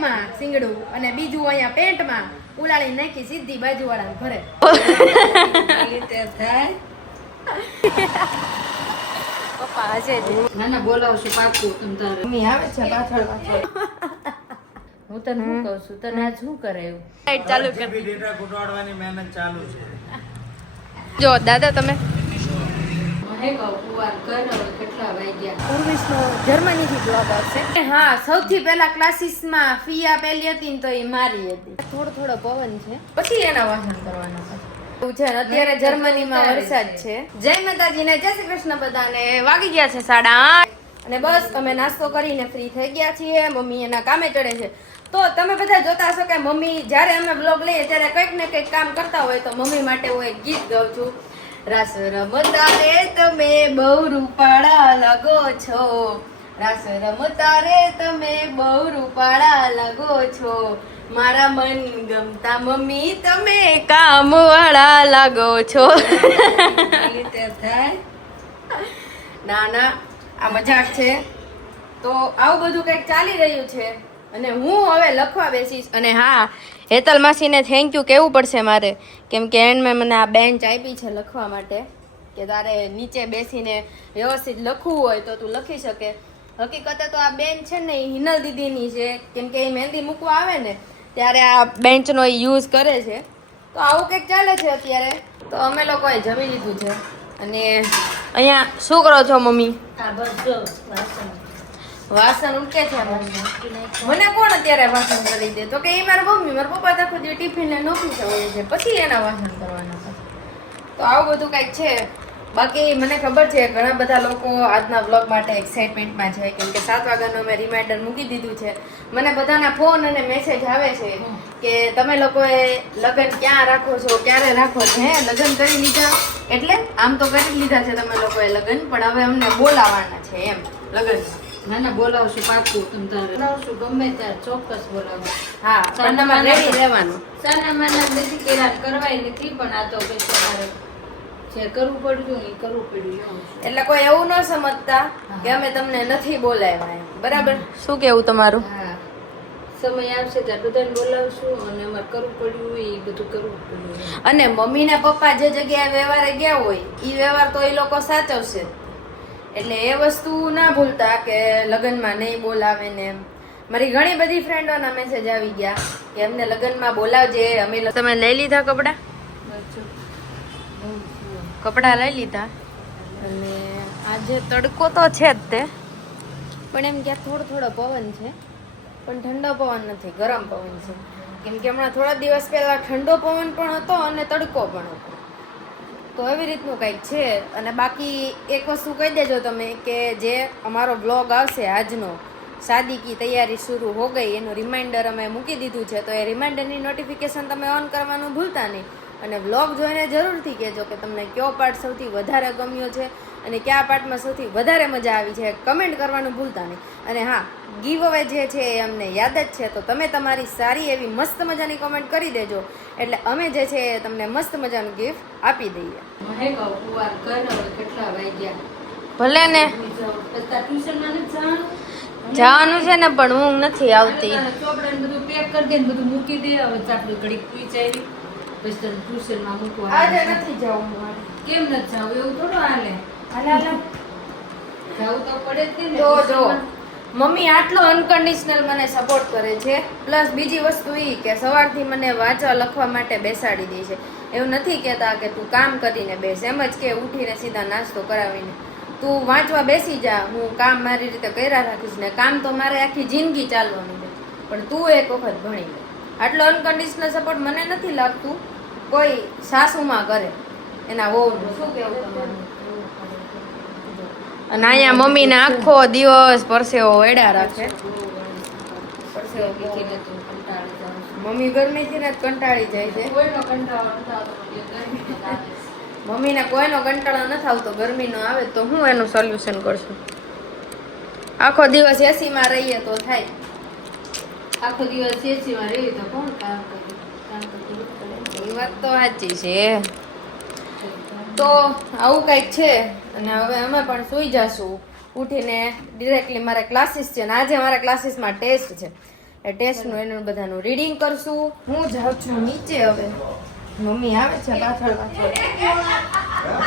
બેગમાં સિંગડું અને બીજું અહીંયા પેન્ટમાં ઉલાળી નાખી સીધી બાજુવાળા ઘરે. પપ્પા હશે જ. ના બોલાવશું પાકું તમ તારે. મમ્મી આવે છે પાછળ. હું તને શું કહું છું, તને આજ શું કરે એવું? ચાલુ કરી ડેટા કુટવાડવાની મહેનત ચાલુ છે. જો દાદા તમે મને કહું કુવાર કર હવે કેટલા વાગ્યા? ઉર્વિશનો જર્મનીથી બ્લોગ આવશે. હા, સૌથી પહેલા ક્લાસીસમાં ફિયા પહેલી હતી ને તો એ મારી હતી. થોડો પવન છે, પછી એના વાસણ કરવાના છે. એવું છે. અત્યારે જર્મનીમાં વરસાદ છે. જય માતાજી ને જય શ્રી કૃષ્ણ બધાને. વાગી ગયા છે 8:30 અને બસ અમે નાસ્તો કરીને ફ્રી થઈ ગયા છીએ. મમ્મી એના કામે ચડે છે. તો તમે બધા જોતા હશો કે મમ્મી જ્યારે અમે બ્લોગ લઈએ ત્યારે કંઈક ને કંઈક કામ કરતા હોય તો મમ્મી માટે હું એક ગીત ગાઉં છું. રાસ રમતા રે તમે બહુ રૂપાળા લાગો છો, રાસ રમતા રે તમે બહુ રૂપાળા લાગો છો, મારા મન ગમતા મમ્મી તમે કામ વાળા લાગો છો. ના આ મજાક છે. તો આવું બધું કંઈક ચાલી રહ્યું છે અને હું હવે લખવા બેસીશ. અને હા, હેતલ માસીને થેન્ક યુ કહેવું પડશે મારે, કેમ કે એણે મને આ બેન્ચ આપી છે લખવા માટે કે તારે નીચે બેસીને વ્યવસ્થિત લખવું હોય તો તું લખી શકે. હકીકતે તો આ બેન્ચ છે ને એ હિનલ દીદીની છે, કેમ કે એ મહેંદી મૂકવા આવે ને ત્યારે આ બેન્ચનો યુઝ કરે છે. તો આવું કંઈક ચાલે છે અત્યારે. તો અમે લોકોએ જમી લીધું છે અને અહીંયા શું કરો છો મમ્મી? આ બસ જો વાસણ વાસણ ઉટકે છે. મને કોણ અત્યારે વાસણ કરી દે? તો કે એ મારા મમ્મી, મારા પપ્પા તો ખુદ ટિફિન ને નોકરી હોય છે, પછી એના વાસણ કરવાના છે. તો આવું બધું કંઈક છે. બાકી મને ખબર છે ઘણા બધા લોકો આજના વ્લોગ માટે એક્સાઇટમેન્ટમાં છે, કેમ કે 7 વાગ્યાનું મેં રિમાઇન્ડર મૂકી દીધું છે. મને બધાના ફોન અને મેસેજ આવે છે કે તમે લોકોએ લગ્ન ક્યાં રાખો છો, ક્યારે રાખો છો? હે, લગ્ન કરી લીધા? એટલે આમ તો કરી લીધા છે તમે લોકોએ લગ્ન, પણ હવે અમને બોલાવાના છે એમ લગ્નમાં. ના બોલાવશું પાકું તમ તારે. બોલાવશું ગમે ત્યારે ચોક્કસ બોલાવશું. હા, પણ તમારે રેડી રહેવાનું. સાના માના નથી કર્યા, કરવાય નથી, પણ આ તો કઈ તમારે જે કરવું પડ્યું એ કરવું પડ્યું એવું છે. એટલે કોઈ એવું ન સમજતા કે અમે તમને નથી બોલાવ્યા એમ. બરાબર? શું કેવું તમારું? હા, સમય આવશે ત્યારે બધાને બોલાવશું અને અમારે કરવું પડ્યું એ બધું કરવું પડ્યું. અને મમ્મી ને પપ્પા જે જગ્યાએ વ્યવહારે ગયા હોય એ વ્યવહાર તો એ લોકો સાચવશે. એટલે એ વસ્તુ ના ભૂલતા કે લગ્નમાં નહીં બોલાવે ને એમ. મારી ઘણી બધી ફ્રેન્ડોના મેસેજ આવી ગયા કે અમને લગ્નમાં બોલાવજે. અમે તમે લઈ લીધા કપડા? કપડા લઈ લીધા. અને આજે તડકો તો છે જ તે, પણ એમ ક્યાંક થોડો પવન છે, પણ ઠંડો પવન નથી, ગરમ પવન છે. કેમ કે હમણાં થોડા દિવસ પહેલા ઠંડો પવન પણ હતો અને તડકો પણ હતો. તો એવી રીતનું કંઈક છે. અને બાકી એક વસ્તુ કહી દેજો તમે કે જે અમારો બ્લોગ આવશે આજનો, શાદી કી તૈયારી શરૂ હો ગઈ, એનું રિમાઇન્ડર અમે મૂકી દીધું છે. તો એ રિમાઇન્ડરની નોટિફિકેશન તમે ઓન કરવાનું ભૂલતા નહીં. અને વ્લોગ જોઈને જરૂરથી કહેજો કે તમને કયો પાર્ટ સૌથી વધારે ગમ્યો છે અને કયા પાર્ટમાં સૌથી વધારે મજા આવી છે. કમેન્ટ કરવાનું ભૂલતા નહીં. અને હા, ગીવ અવે જે છે એ અમને યાદ જ છે, તો તમે તમારી સારી એવી મસ્ત મજાની કમેન્ટ કરી દેજો, એટલે અમે જે છે એ તમને મસ્ત મજાનું ગિફ્ટ આપી દઈએ. મને કહું કુવાર કર હવે કેટલા વાગ્યા? ભલે ને ટ્યુશનમાં નથી જવાનું? જવાનું છે ને, પણ ઊંઘ નથી આવતી. ચોપડા ને બધું પેક કરી દે ને બધું મૂકી દે. હવે ચાપડી ઘડીક પૂછાવી પછી તને ટ્યુશનમાં મૂકવા. આજે નથી જવું મારે. કેમ નથી જાવ? એવું થોડું હાલે. હાલે જવું તો પડે જ ને. જો મમ્મી આટલો અનકન્ડિશનલ મને સપોર્ટ કરે છે, પ્લસ બીજી વસ્તુ એ કે સવારથી મને વાંચવા લખવા માટે બેસાડી દે છે. એવું નથી કહેતા કે તું કામ કરીને બેસ, એમ જ કે ઉઠીને સીધા નાસ્તો કરાવીને તું વાંચવા બેસી જા, હું કામ મારી રીતે કર્યા રાખીશ ને કામ તો મારે આખી જિંદગી ચાલવાનું છે, પણ તું એક વખત ભણી લે. આટલો અનકન્ડિશનલ સપોર્ટ મને નથી લાગતું કોઈ સાસુમાં કરે એના વહુનું. શું કેવું તમારું? અને અહીંયા મમ્મીને આખો દિવસ પરસેવો વેડા રાખે. પરસેવો કંટાળી જાઉં છું. મમ્મી ગરમીથી ને કંટાળી જાય છે. કોઈનો કંટાળો નથી આવતો, પણ એ ગરમીનો આવે છે. મમ્મીને કોઈનો કંટાળો નથી આવતો, ગરમીનો આવે તો હું એનું સોલ્યુશન કરશું? આખો દિવસ એસીમાં રહીએ તો થાય. આખો દિવસ એસીમાં રહી તો કોણ કામ કરે? કામ તો કરવું જ પડે. એ વાત તો સાચી છે. તો આવું કંઈક છે. અને હવે અમે પણ સૂઈ જશું ઉઠીને ડિરેક્ટલી. મારે ક્લાસીસ છે ને આજે મારા ક્લાસીસમાં ટેસ્ટ છે. એ ટેસ્ટનું એનું બધાનું રીડિંગ કરશું. હું જાઉં છું નીચે હવે. મમ્મી આવે છે પાછળ પાછળ.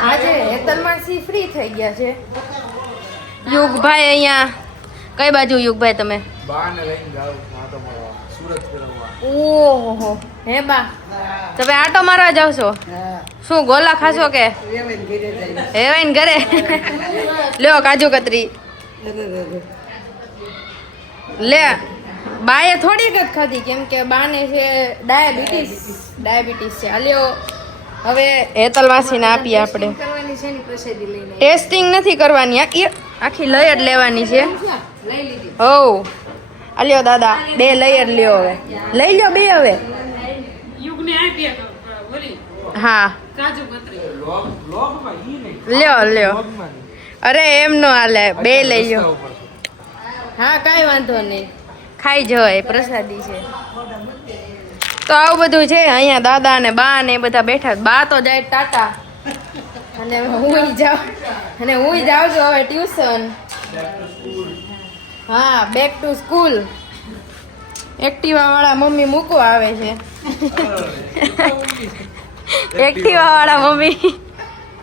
આજે હેતલમાસી ફ્રી થઈ ગયા છે. યુગભાઈ અહીંયા કઈ બાજુ યુગભાઈ તમે? બાને લઈને જાઉં આટો મારવા સુરત ફેરવવા. ઓહો હે બા તમે આટો મારવા જાવ છો? શું ગોલા ખાશો કે હેવાઈને ઘરે? લ્યો કાજુ કતરી લે. બાએ થોડીક જ ખાધી કેમ કે બાને છે ડાયાબિટીસ છે. હાલ્યો હવે હેતલ માસીને આપીએ આપણે. કરવાની છે ની પ્રસાદી લઈને ટેસ્ટિંગ નથી કરવાની, આખી લઈ જ લેવાની છે. લઈ લીધી. હો આલ્યો દાદા 2 લઈ જ લ્યો. હવે લઈ લ્યો 2 હવે. યુગને આપીએ બોલી હા કાજુ કતરી. લોગમાં ઈ નહીં. લ્યો લ્યો. લોગમાં નહીં. અરે એમ નો હાલે, 2 લઈ લ્યો. ઉપર છે. હા કાંઈ વાંધો નહીં, ખાઈ જવાય, પ્રસાદી છે. તો આવું બધું છે અહીંયા. દાદા ને બા ને બધા બેઠા. બા તો જાય ટાટા અને હું જાઉં છું હવે ટ્યુશન. હા બેક ટુ સ્કૂલ. એક્ટિવા વાળા મમ્મી મૂકવા આવે છે. એક્ટિવા વાળા મમ્મી.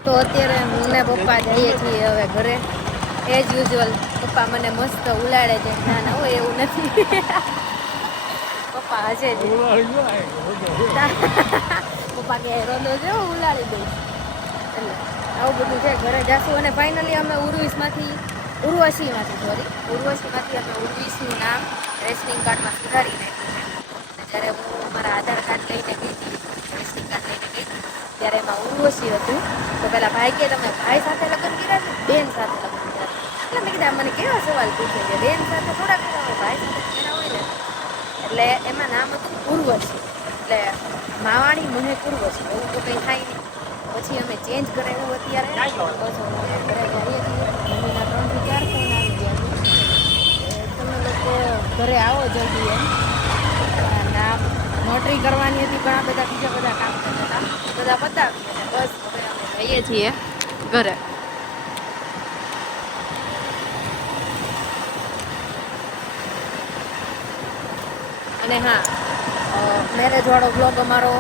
તો અત્યારે હું ને પપ્પા જઈએ છીએ હવે ઘરે. એઝ યુઝ્યુઅલ પપ્પા મને મસ્ત ઉલાડે છે. ના ના હોય એવું નથી. પપ્પા હશે જ. પપ્પા કે રોદો છે ઉલાડી દઉં. એટલે આવું બધું છે. ઘરે જાશું અને ફાઇનલી અમે ઉર્વશીમાંથી અમે ઉર્વશીનું નામ રેશનિંગ કાર્ડમાં સુધારી નાખ્યું છે. જ્યારે હું મારા આધાર કાર્ડ લઈને ગઈ હતી, રેશનિંગ કાર્ડ લઈને ગઈ હતી, ત્યારે એમાં ઉર્વશી હતું. તો પેલા ભાઈ કે તમે ભાઈ સાથે લગ્ન કર્યા છે, બેન સાથે લગ્ન કર્યા? એટલે મેં કીધા મને કેવા સવાલ પૂછે છે, બેન સાથે થોડા કર્યા હોય, ભાઈ સાથે કર્યા હોય ને. એટલે એમાં નામ હતું ઉર્વશી. એટલે માવાણી મને ઉર્વશી એવું તો કંઈ થાય નહીં. પછી અમે ચેન્જ કરાવ્યું અત્યારે. બસ અમે ઘરે જઈએ છીએ. મમ્મીના 3 થી 4 ફોન આવી ગયા છે. તમે લોકો ઘરે આવો જલ્દી એમ. નામ નોટરી કરવાની હતી, ઘણા બધા બીજા બધા કામ કરતા હતા, બધા પતાવી. બસ હવે અમે જઈએ છીએ ઘરે. અને હા, મેરેજ વાળો બ્લોગ અમારો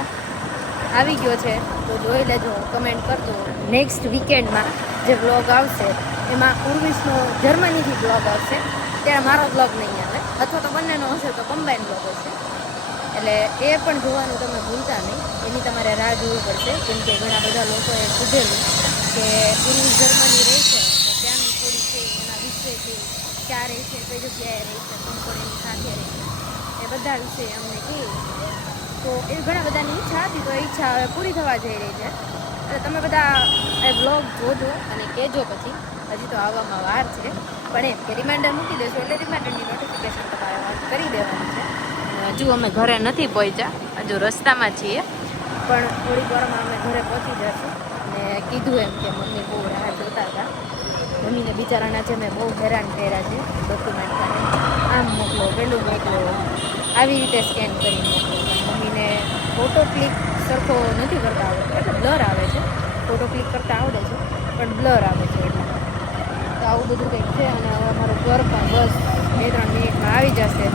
આવી ગયો છે તો જોઈ લેજો, કમેન્ટ કરજો. નેક્સ્ટ વીકેન્ડમાં જે બ્લોગ આવશે એમાં ઉર્વિશનો જર્મનીથી બ્લોગ આવશે. ત્યારે મારો બ્લોગ નહીં આવે, અથવા તો બંનેનો હશે તો કમ્બાઈન બ્લોગ હશે. એટલે એ પણ જોવાનું તમે ભૂલતા નહીં. એની તમારે રાહ જોવી પડશે, કેમ કે ઘણા બધા લોકોએ કીધેલું કે ઉર્વિશ જર્મની રહે છે તો ત્યાંની થોડી છે એના વિશે છે, ક્યાં રહે છે, કઈ જગ્યાએ રહે છે, કોણ કોણ એની સાથે રહે છે, એ બધા વિશે અમને કહે. તો એ ઘણા બધાની ઈચ્છા હતી, તો એ ઈચ્છા હવે પૂરી થવા જઈ રહી છે. એટલે તમે બધા એ બ્લોગ જોજો અને કહેજો. પછી હજી તો આવવામાં વાર છે, પણ એમ કે રિમાઇન્ડર મૂકી દેશો એટલે રિમાઇન્ડરની નોટિફિકેશન તમારે કરી દેવાની છે. અને હજુ અમે ઘરે નથી પહોંચ્યા, હજુ રસ્તામાં છીએ, પણ થોડીક વારમાં અમે ઘરે પહોંચી જશું. અને કીધું એમ કે મમ્મી બહુ રાહ જોતા હતા. મમ્મીને બિચારાના છે મેં બહુ હેરાન કર્યા છે. ડોક્યુમેન્ટ માટે આમ મોકલો, પેલું મોકલો, આવી રીતે સ્કેન કરી મોકલો. મમ્મીને ફોટો ક્લિક સરખો નથી કરતા આવડતો, એટલે બ્લર આવે છે. ફોટો ક્લિક કરતા આવડે છે પણ બ્લર આવે છે. એટલે તો આવું બધું કંઈક છે. અને હવે અમારું ઘર પણ બસ 2-3 મિનિટમાં આવી જશે.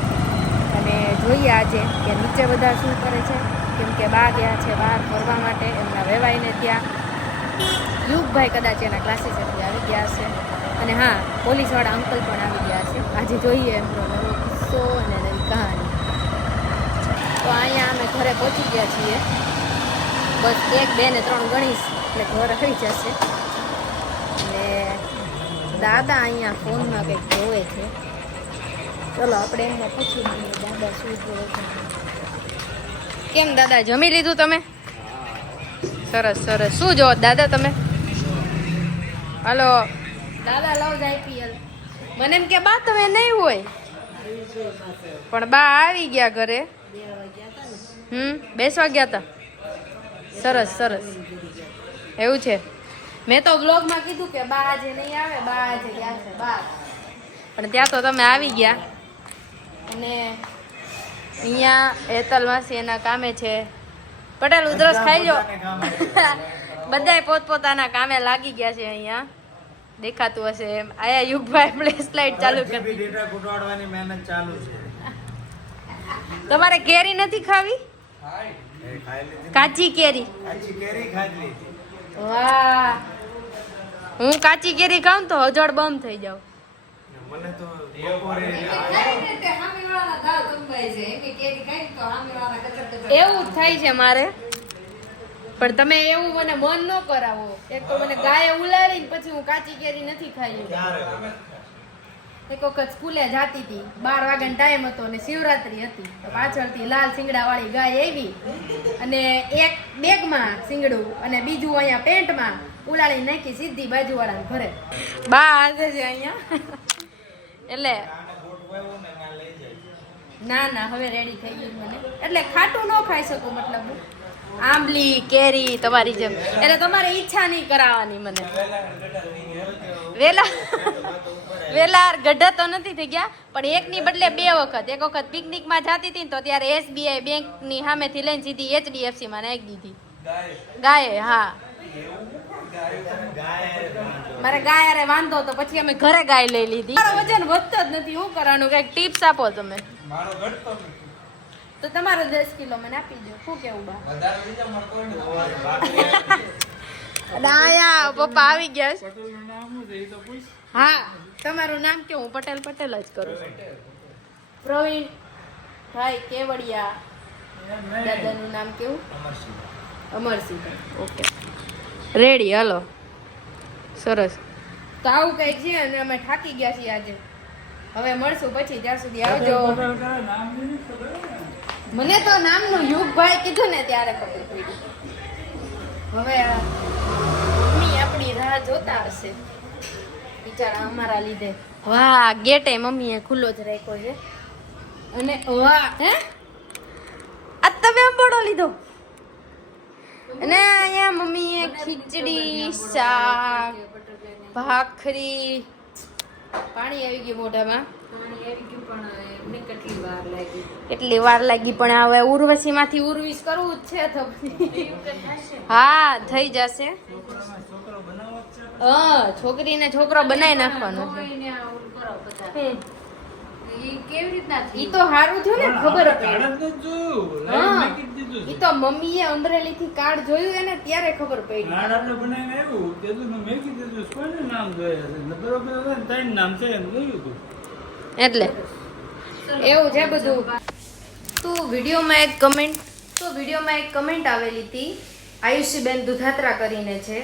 અને જોઈએ આજે કે નીચે બધા શું કરે છે, કેમ કે બા ગયા છે બહાર ફરવા માટે એમના વેવાઈને ત્યાં. યુગભાઈ કદાચ એના ક્લાસીસેથી આવી ગયા છે. અને હા, પોલીસવાળા અંકલ પણ આવી ગયા છે. આજે જોઈએ એમનો નવો કિસ્સો અને નવી કહાની. તો અહીંયા અમે ઘરે પહોંચી ગયા છીએ. બસ 1, 2 ને 3 ગણીશ એટલે ઘર આવી જશે. અને દાદા અહીંયા ફોનમાં કંઈક જોવે છે. ચલો આપણે એમને પૂછી લઈએ દાદા શું જોવે છે. કેમ દાદા, જમી લીધું તમે? સરસ સરસ. શું જો દાદા તમે? હલો દાદા, લવ IPL. મને એમ કે બા તમે નહીં હોય, પણ બા આવી ગયા ઘરે. બેસવા ગયા હતા. સરસ સરસ. એવું છે. મેં તો વ્લોગમાં કીધું કે બા આજે નહીં આવે, બા આજે ગયા છે બા. પણ ત્યાં તો તમે આવી ગયા. અને અહીંયા હેતલ માસી એના કામે છે. પટેલ ઉધરસ ખાઈ લો. બધાય પોતપોતાના કામે લાગી ગયા છે. અહીંયા દેખાતું હશે એમ. આયા યુગભાઈ ફ્લેશ લાઇટ ચાલુ કરી. ડેટા કુટાડવાની મહેનત ચાલુ છે. તમારે કેરી નથી ખાવી? કાચી કેરી. વાહ, હું કાચી કેરી ખાઉં તો હજળ બમ થઈ જાવ. મને તો બપોરે એવું જ થાય છે મારે, પણ તમે એવું મને મન ન કરાવો. એક તો મને ગાય ઉલાડીને પછી હું કાચી કેરી નથી ખાઈ. એક વખત સ્કૂલે જાતી હતી, 12 વાગ્યાનો ટાઈમ હતો અને શિવરાત્રી હતી, તો પાછળથી લાલ શિંગડા વાળી ગાય આવી અને એક બેગમાં શિંગડું અને બીજું અહીંયા પેન્ટમાં ઉલાળી નાખી સીધી બાજુવાળાના ઘરે. બા આજે છે અહીંયા. એટલે ના હવે રેડી થઈ ગયું મને. એટલે ખાટું ન ખાઈ શકું, મતલબ આંબલી કેરી તમારી જેમ, એટલે તમારે ઈચ્છા નહીં કરાવવાની મને. વેલા ગઢા તો નથી થઈ ગયા, પણ એકની બદલે 2 વખત. એક વખત પિકનિકમાં જતી હતી તો ત્યારે SBI બેંકની સામેથી લઈને સીધી HDFC માં નાખી દીધી ગાય. હા, મારે ગાય અરે વાંધો તો પછી અમે ઘરે ગાય લઈ લીધી. મારો વજન વધતો જ નથી, શું કરવાનું? કઈક ટિપ્સ આપો તમે. તો તમારો 10 કિલો મને આપી દો. શું કેવું બા? દાયા પપ્પા આવી ગયા છે. હા, તમારું નામ કેવું? પટેલ જ કરું છું. પ્રવીણ ભાઈ કેવડિયા. દાદાનું નામ કેવું? અમરસિંહ. ઓકે, રેડી, હાલો. સરસ. તો આવું કઈક છે અને અમે થાકી ગયા છીએ આજે. હવે મળશું પછી, ત્યાં સુધી આવજો. મને તો નામનું યુગભાઈ કીધું ને ત્યારે ખબર પડી. હવે મમ્મી આપણી રાહ જોતા હશે બિચારા અમારા લીધે. વાહ, ગેટે મમ્મીએ ખુલ્લો જ રાખ્યો છે. અને વાહ, હે આ તમે અંબોડો લીધો. અને અહીંયા મમ્મીએ ખીચડી, શાક, ભાખરી. પાણી આવી ગયું મોઢામાં. કેટલી વાર લાગી, પણ હવે ઉર્વશી માંથી ઉર્વિશ કરવું જ છે. હા, થઈ જશે. છોકરીને છોકરો બનાવી નાખવાનો. ઈ તો સારું થયું ને, ખબર પડી. ઈ તો મમ્મીએ અમરેલી થી કાર્ડ જોયું એને ત્યારે ખબર પડી. એટલે એવું છે બધું. તો વિડીયોમાં એક કમેન્ટ આવેલી હતી, આયુષીબેન દુધાત્રા કરીને છે,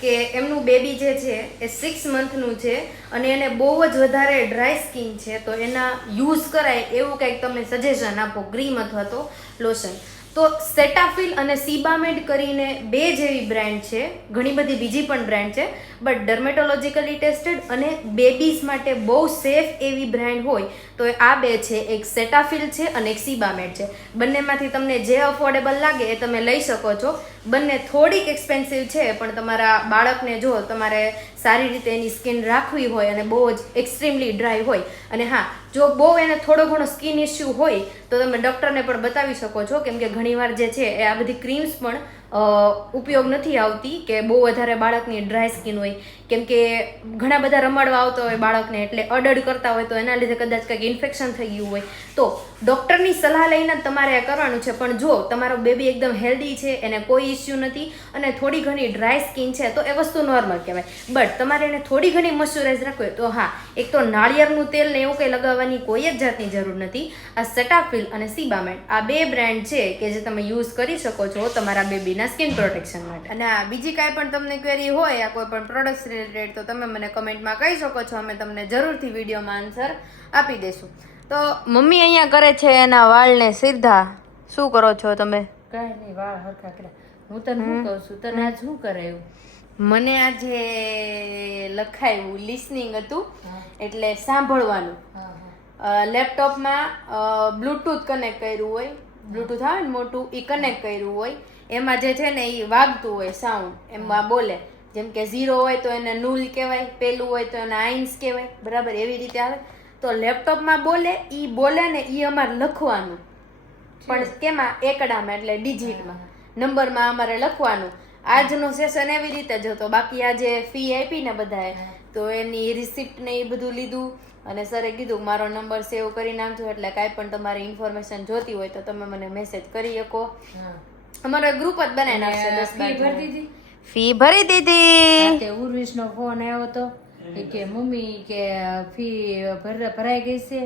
કે એમનું બેબી જે છે એ 6 મંથનું છે અને એને બહુ જ વધારે ડ્રાય સ્કિન છે, તો એના યુઝ કરાય એવું કંઈક તમે સજેશન આપો, ક્રીમ અથવા તો લોશન. તો સેટાફિલ અને સીબામેડ કરીને 2 જેવી બ્રાન્ડ છે, ઘણી બધી બીજી પણ બ્રાન્ડ છે, બટ ડર્મેટોલોજીકલી ટેસ્ટેડ અને બેબીઝ માટે બહુ સેફ એવી બ્રાન્ડ હોય તો આ 2 છે. એક સેટાફિલ છે અને એક સીબામેડ છે. બંનેમાંથી તમને જે અફોર્ડેબલ લાગે એ તમે લઈ શકો છો. બંને થોડીક એક્સપેન્સિવ છે, પણ તમારા બાળકને જો તમારે સારી રીતે એની સ્કિન રાખવી હોય અને બહુ જ એક્સ્ટ્રીમલી ડ્રાય હોય, અને હા, જો બહુ એને થોડો ઘણો સ્કિન ઇસ્યુ હોય તો તમે ડૉક્ટરને પણ બતાવી શકો છો, કેમ કે ઘણીવાર જે છે એ આ બધી ક્રીમ્સ પણ ઉપયોગ નથી આવતી કે બહુ વધારે બાળકની ડ્રાય સ્કિન હોય, કેમ કે ઘણા બધા રમાડવા આવતા હોય બાળકને, એટલે અડડ કરતા હોય તો એના લીધે કદાચ કંઈક ઇન્ફેક્શન થઈ ગયું હોય, તો ડૉક્ટરની સલાહ લઈને જ તમારે આ કરવાનું છે. પણ જો તમારો બેબી એકદમ હેલ્ધી છે, એને કોઈ ઇસ્યુ નથી અને થોડી ઘણી ડ્રાય સ્કિન છે, તો એ વસ્તુ નોર્મલ કહેવાય. બટ તમારે એને થોડી ઘણી મોઇશ્ચરાઇઝ રાખવી હોય તો હા, એક તો નાળિયેરનું તેલ ને એવું કંઈ લગાવવાની કોઈ જ જાતની જરૂર નથી. આ સેટાફિલ અને સીબામેડ આ 2 બ્રાન્ડ છે કે જે તમે યુઝ કરી શકો છો તમારા બેબીના સ્કિન પ્રોટેક્શન માટે. અને આ બીજી કાંઈ પણ તમને ક્વેરી હોય આ કોઈ પણ પ્રોડક્ટ્સ રિલેટેડ તો તમે મને કમેન્ટમાં કહી શકો છો, અમે તમને જરૂરથી વિડીયોમાં આન્સર આપી દઈશું. તો મમ્મી અહીંયા કરે છે એના વાળને સીધા. શું કરો છો તમે? કાંઈ નહીં, વાળ હરખા કર્યા. હું તને શું કહું છું, તને આજ શું કરાયું? મને આજે લખાયું લિસનિંગ હતું, એટલે સાંભળવાનું. લેપટોપમાં બ્લૂટૂથ કનેક્ટ કર્યું હોય, બ્લૂટૂથ આવે ને મોટું, એ કનેક્ટ કર્યું હોય, એમાં જે છે ને એ વાગતું હોય સાઉન્ડ, એમાં બોલે. જેમ કે 0 હોય તો એને નુલ કહેવાય, પેલું હોય તો એને આઈન્સ કહેવાય, બરાબર એવી રીતે આવે. તો લેપટોપમાં બોલે ને એ અમારે લખવાનું, પણ કેમાં? એકડામાં, એટલે ડિજિટમાં, નંબરમાં અમારે લખવાનું. આજનો સેશન એવી રીતે જ હતો. બાકી આજે ફી આપી ને બધાએ, તો એની રિસિપ્ટ ને એ બધું લીધું, અને સરે કીધું મારો નંબર સેવ કરી નાખજો, એટલે કાંઈ પણ તમારે ઇન્ફોર્મેશન જોતી હોય તો તમે મને મેસેજ કરી શકો. હા અમારો ગ્રુપ જ બનાવી નાખશે 10 ફી ભરી દીધી. ફી ભરી દીધી. તે ઉર્વિશનો ફોન આવ્યો હતો એ કે મમ્મી કે ફી ભરાઈ ગઈ છે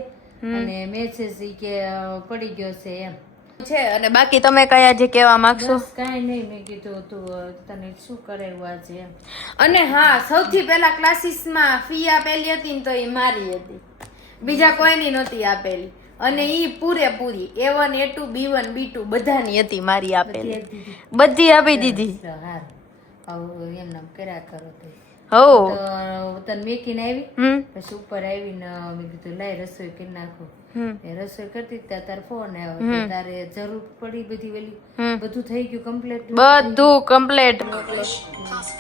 અને મેસેજ કે પડી ગયો છે એમ છે. અને બાકી તમે કયા જે કહેવા માંગશો? બસ કાંઈ નહીં, મેં કીધું તું તને શું કરાવ્યું આજે એમ. અને હા, સૌથી પહેલા ક્લાસીસમાં ફી આપેલી હતી ને તો એ મારી હતી, બીજા કોઈની નહોતી આપેલી. અને ઈ પૂરેપૂરી A1 A2 B1 B2 બધાની હતી મારી આપેલી, બધી આપી દીધી. હારું આવું એમ નામ કર્યા કરો તો હો તને મેકીને આવી હમ પછી ઉપર આવીને મેં કીધું લાય રસોઈ કરી નાખું. એ રસોઈ કરતી ત્યાં તાર ફોન આવ્યો કે તારે જરૂર પડી બધી વેલી બધું થઈ ગયું કમ્પ્લીટ. બધું કમ્પ્લીટ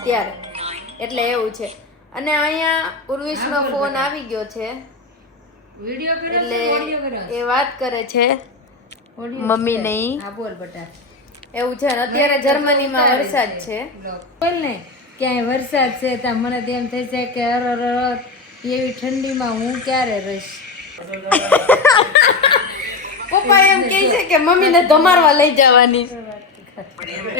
ત્યારે એટલે એવું છે. અને અહીંયા ઉર્વિશનો ફોન આવી ગયો છે વિડિયો કર્યો એટલે છે ઓડિયો કર્યો એ વાત કરે છે મમ્મી નહીં. હા બોલ બટા. એવું છે ને અત્યારે જર્મનીમાં વરસાદ છે. બોલ ને ક્યાંય વરસાદ છે ત્યાં મને તો એમ થઈ જાય કે અરર એવી ઠંડીમાં હું ક્યારે રહીશ. પપ્પા એમ કહે છે કે મમ્મીને ધમારવા લઈ જવાની.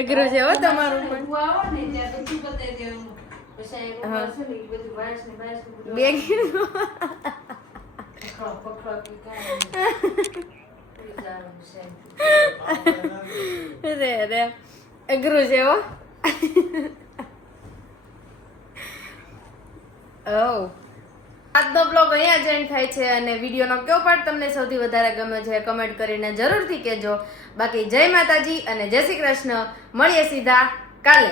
અઘરું છે હો તમારું પણ. તું આવો ને ત્યાં બધું બતાવી દેવાનું પછી આ છે ને એ બધું વાયસ ને બેગ રે રે અઘરું છે હો. આજનો બ્લોગ અહીંયા જ એન્ડ થાય છે. અને વિડીયોનો કયો પાર્ટ તમને સૌથી વધારે ગમે છે કમેન્ટ કરીને જરૂરથી કહેજો. બાકી જય માતાજી અને જય શ્રી કૃષ્ણ. મળીએ સીધા કાલે.